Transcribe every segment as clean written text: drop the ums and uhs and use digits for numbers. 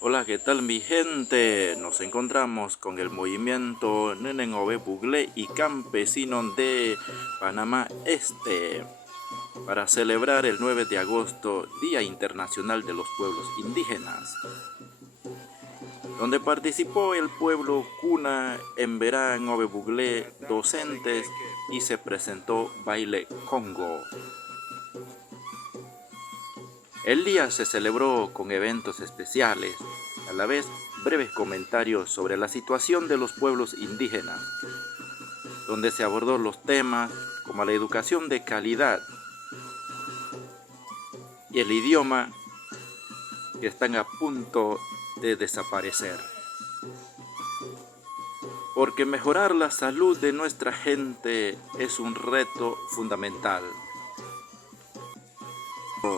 Hola, ¿qué tal mi gente? Nos encontramos con el movimiento Nenenove Buglé y campesinos de Panamá Este para celebrar el 9 de agosto, Día Internacional de los Pueblos Indígenas, donde participó el pueblo Cuna, Emberá, Nove Buglé, docentes y se presentó baile Congo. El día se celebró con eventos especiales, a la vez breves comentarios sobre la situación de los pueblos indígenas, donde se abordó los temas como la educación de calidad y el idioma que están a punto de desaparecer. Porque mejorar la salud de nuestra gente es un reto fundamental.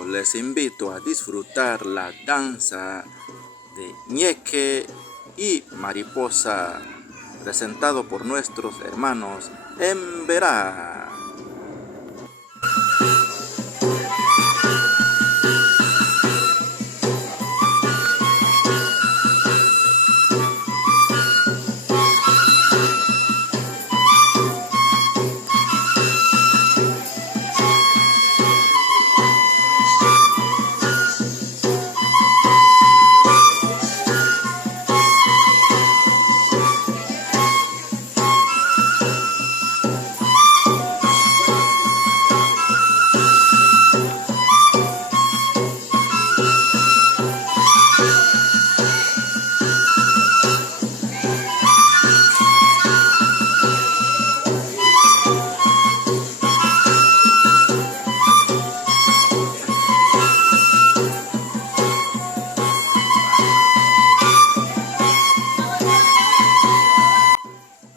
Les invito a disfrutar la danza de ñeque y mariposa, presentado por nuestros hermanos Emberá.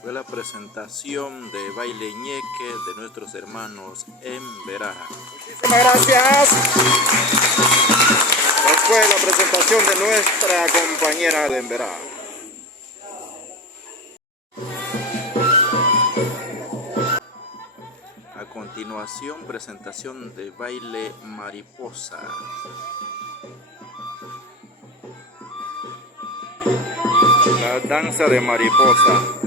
Fue la presentación de baile ñeque de nuestros hermanos Emberá. Muchísimas gracias. Esta fue la presentación de nuestra compañera de Emberá. A continuación, presentación de baile mariposa. La danza de mariposa.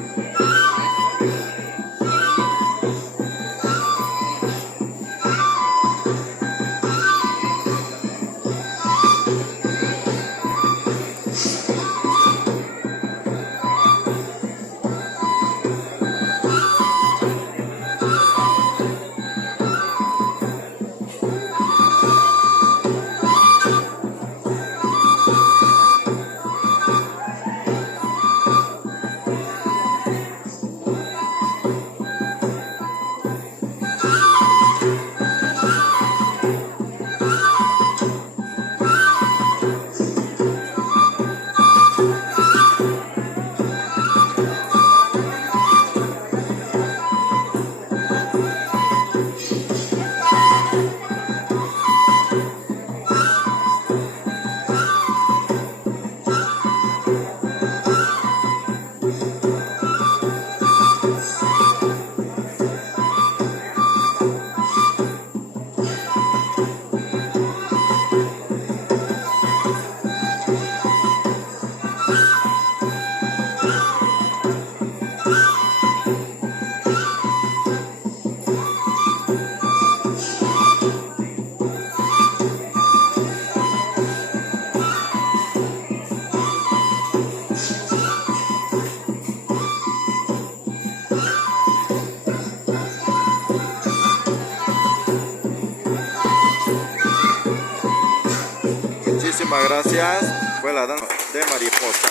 Muchísimas gracias. Fue la danza de mariposa.